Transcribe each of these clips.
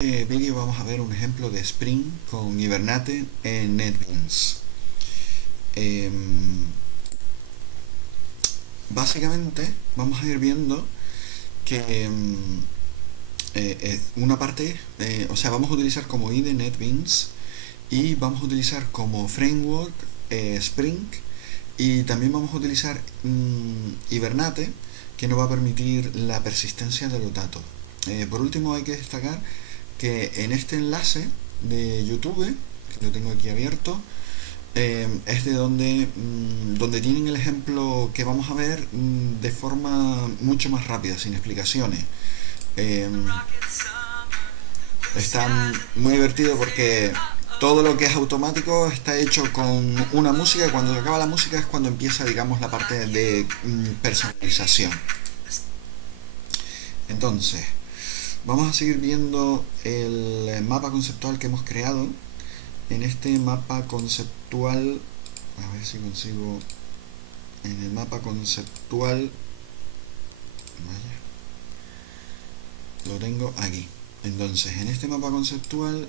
En este vídeo vamos a ver un ejemplo de Spring con Hibernate en NetBeans. Básicamente vamos a ir viendo que una parte, o sea, vamos a utilizar como IDE NetBeans y vamos a utilizar como framework Spring, y también vamos a utilizar Hibernate, que nos va a permitir la persistencia de los datos. Por último, hay que destacar que en este enlace de YouTube, que lo tengo aquí abierto, es de donde tienen el ejemplo que vamos a ver de forma mucho más rápida, sin explicaciones. Eh, Está muy divertido porque todo lo que es automático está hecho con una música, y cuando se acaba la música es cuando empieza, digamos, la parte de personalización. Entonces, vamos a seguir viendo el mapa conceptual que hemos creado. En este mapa conceptual, a ver si consigo, en el mapa conceptual, vaya, lo tengo aquí. Entonces, en este mapa conceptual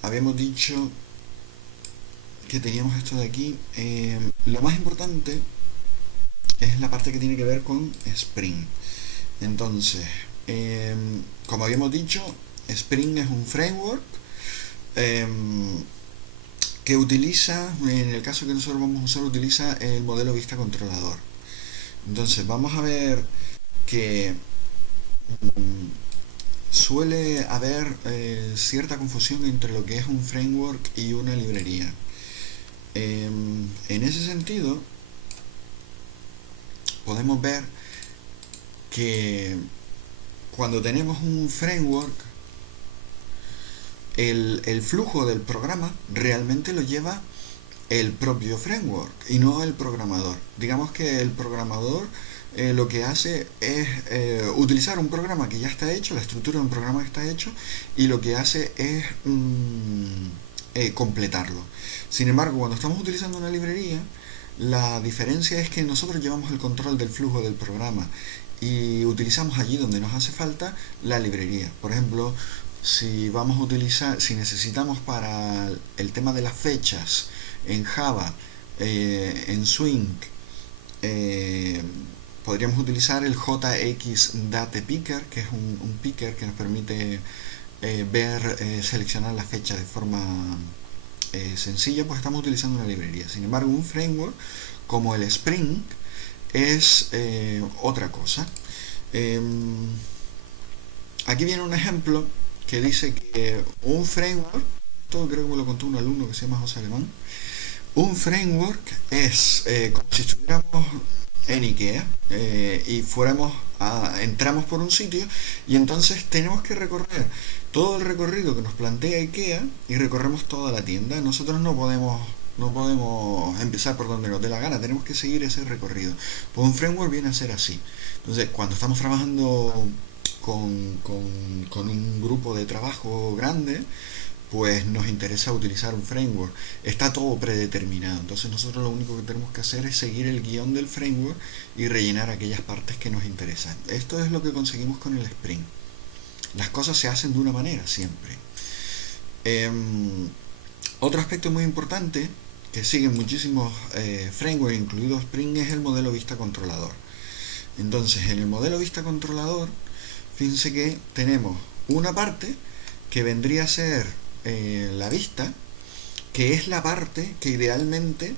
habíamos dicho que teníamos esto de aquí. Lo más importante es la parte que tiene que ver con Spring. Entonces, como habíamos dicho, Spring es un framework que utiliza, en el caso que nosotros vamos a usar, utiliza el modelo vista controlador. Entonces vamos a ver que suele haber cierta confusión entre lo que es un framework y una librería. En ese sentido, podemos ver que cuando tenemos un framework, el flujo del programa realmente lo lleva el propio framework y no el programador. Digamos que el programador lo que hace es utilizar un programa que ya está hecho, la estructura de un programa que está hecho, y lo que hace es completarlo. Sin embargo, cuando estamos utilizando una librería, la diferencia es que nosotros llevamos el control del flujo del programa y utilizamos allí donde nos hace falta la librería. Por ejemplo, si necesitamos para el tema de las fechas en Java, en Swing, podríamos utilizar el JXDatePicker, que es un picker que nos permite seleccionar la fecha de forma sencilla, pues estamos utilizando una librería. Sin embargo, un framework como el Spring es otra cosa. Aquí viene un ejemplo que dice que un framework, esto creo que me lo contó un alumno que se llama José Alemán, un framework es como si estuviéramos en IKEA y entramos por un sitio, y entonces tenemos que recorrer todo el recorrido que nos plantea IKEA y recorremos toda la tienda. Nosotros no podemos empezar por donde nos dé la gana, tenemos que seguir ese recorrido. Pues un framework viene a ser así. Entonces, cuando estamos trabajando con un grupo de trabajo grande, pues nos interesa utilizar un framework. Está todo predeterminado, entonces nosotros lo único que tenemos que hacer es seguir el guión del framework y rellenar aquellas partes que nos interesan. Esto es lo que conseguimos con el Spring. Las cosas se hacen de una manera siempre. Otro aspecto muy importante que siguen muchísimos frameworks, incluido Spring, es el modelo vista controlador. Entonces, en el modelo vista controlador, fíjense que tenemos una parte que vendría a ser la vista, que es la parte que idealmente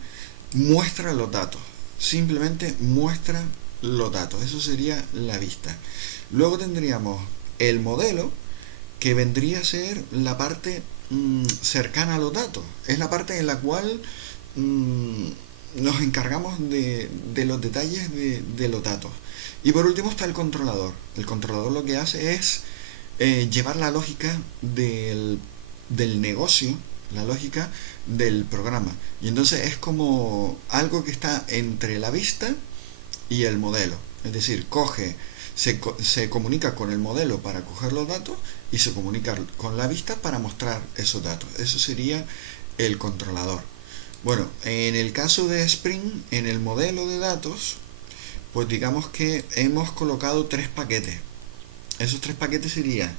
muestra los datos. Simplemente muestra los datos. Eso sería la vista. Luego tendríamos el modelo, que vendría a ser la parte cercana a los datos. Es la parte en la cual nos encargamos de los detalles de los datos. Y por último está el controlador. El controlador lo que hace es llevar la lógica del negocio, la lógica del programa. Y entonces es como algo que está entre la vista y el modelo. Es decir, se comunica con el modelo para coger los datos y se comunica con la vista para mostrar esos datos. Eso sería el controlador. Bueno, en el caso de Spring, en el modelo de datos, pues digamos que hemos colocado tres paquetes. Esos tres paquetes serían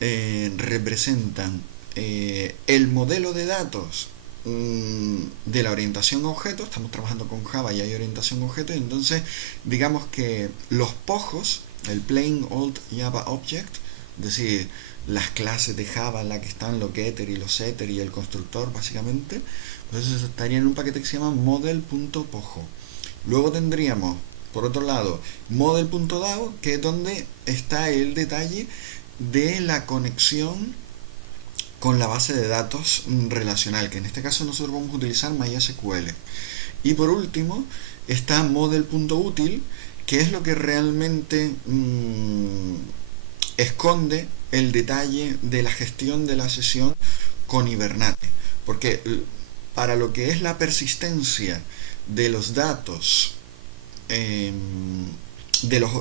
representan el modelo de datos de la orientación a objetos. Estamos trabajando con Java y hay orientación a objetos, y entonces digamos que los POJOs, el Plain Old Java Object, es decir, las clases de Java en la que están los getter y los setter y el constructor básicamente, pues eso estaría en un paquete que se llama model.pojo. Luego tendríamos, por otro lado, model.dao, que es donde está el detalle de la conexión con la base de datos relacional, que en este caso nosotros vamos a utilizar MySQL. Y por último está model.util, que es lo que realmente esconde el detalle de la gestión de la sesión con Hibernate. Porque para lo que es la persistencia de los datos,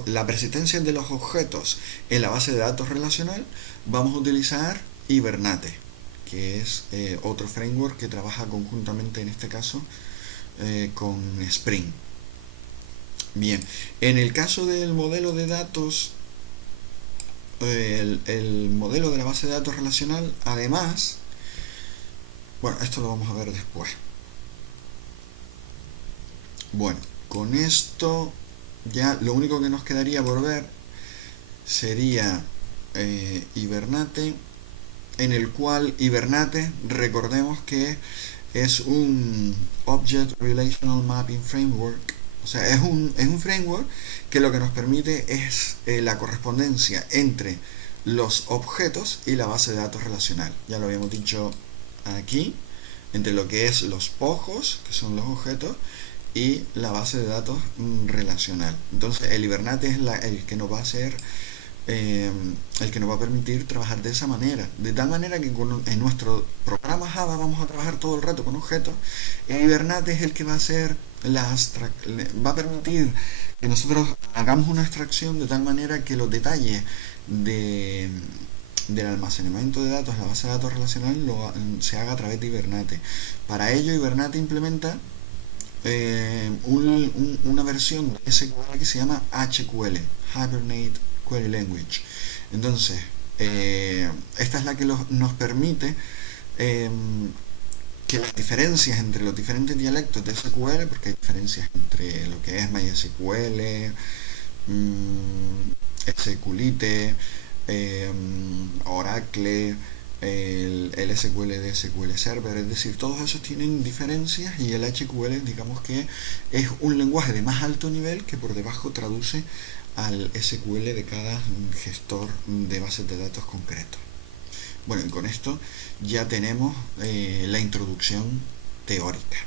la persistencia de los objetos en la base de datos relacional, vamos a utilizar Hibernate, que es otro framework que trabaja conjuntamente en este caso con Spring. Bien, en el caso del modelo de datos, el modelo de la base de datos relacional, además, bueno, esto lo vamos a ver después. Bueno, con esto ya lo único que nos quedaría por ver sería Hibernate, en el cual Hibernate, recordemos que es un Object Relational Mapping Framework. O sea, es un framework que lo que nos permite es la correspondencia entre los objetos y la base de datos relacional. Ya lo habíamos dicho aquí, entre lo que es los POJOs, que son los objetos, y la base de datos relacional. Entonces el Hibernate es el que nos va a hacer el que nos va a permitir trabajar de esa manera, de tal manera que en nuestro programa Java vamos a trabajar todo el rato con objetos. El Hibernate es el que va a hacer va a permitir que nosotros hagamos una abstracción de tal manera que los detalles del almacenamiento de datos en la base de datos relacional se haga a través de Hibernate. Para ello Hibernate implementa una versión de SQL que se llama HQL, Hibernate Query Language. Entonces, esta es la que nos permite que las diferencias entre los diferentes dialectos de SQL, porque hay diferencias entre lo que es MySQL, SQLite, Oracle, el SQL de SQL Server, es decir, todos esos tienen diferencias, y el HQL, digamos que es un lenguaje de más alto nivel que por debajo traduce al SQL de cada gestor de bases de datos concreto. Bueno, y con esto ya tenemos la introducción teórica.